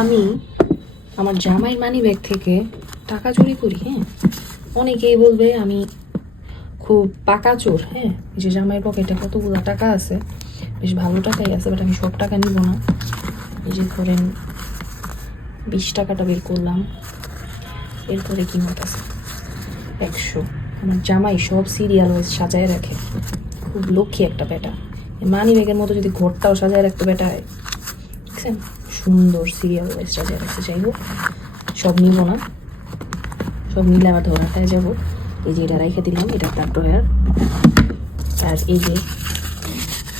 আমি আমার জামাই মানি ব্যাগ থেকে টাকা চুরি করি। হ্যাঁ, অনেকেই বলবে আমি খুব পাকা চোর। হ্যাঁ, এই যে জামাইয়ের পকেটে কতগুলো টাকা আছে, বেশ ভালো টাকাই আছে, বাট আমি সব টাকা নিব না। এই যে ধরেন 20 টাকাটা বের করলাম, এরপরে কি নোট আছে 100। আমার জামাই সব সিরিয়াল ওয়াইজ সাজায় রাখে, খুব লক্ষ্মী একটা বেটা। মানি ব্যাগের মতো যদি ঘরটাও সাজায় রাখতে বেটা হয়, দেখছেন সুন্দর সিরিয়াল ওয়াইজ সাজায় রাখছে। যাই হোক, সব নিব না, সব নিলে আবার ধরাটায় যাবো। এই যে এটা রেখে দিলাম, এটা তার ড্রয়ার। আর এই যে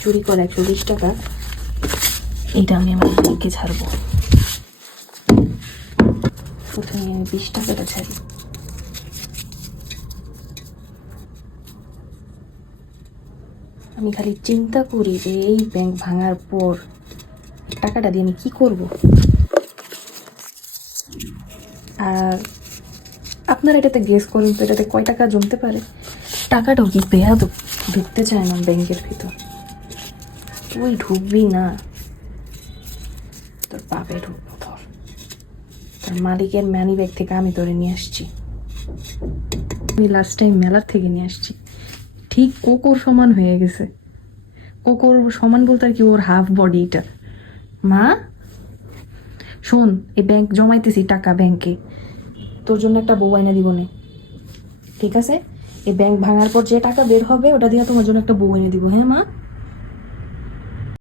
চুরি করা 120 টাকা, এটা আমি আমার ব্যাংকে ছাড়বো। প্রথমে আমি 20 টাকাটা ছাড়ি। আমি খালি চিন্তা করি যে এই ব্যাংক ভাঙার পর টাকাটা দিয়ে আমি কী করবো। আর আপনারা এটাতে গেস করুন তো, এটাতে কয় টাকা জমতে পারে। টাকাটাও কি বেয়াদ ঢুকতে চায় না ব্যাংকের ভিতর। তুই ঢুকবি না, তোর বাপে ঢুকবো। তোর মালিকের মানি ব্যাগ থেকে আমি তোরে নিয়ে আসছি। আমি লাস্ট টাইম মেলার থেকে নিয়ে আসছি, ঠিক কোকোর সমান হয়ে গেছে। কোকোর সমান বলতে আর কি, ওর হাফ বডি এটা। মা শোন, এই ব্যাংক জমাইতেছি টাকা ব্যাংকে, তোর জন্য একটা বউ আইনা দিব নে, ঠিক আছে? এই ব্যাংক ভাঙার পর যে টাকা বের হবে ওটা দিয়ে তোমার জন্য একটা বউ এনে দিব। হ্যাঁ মা?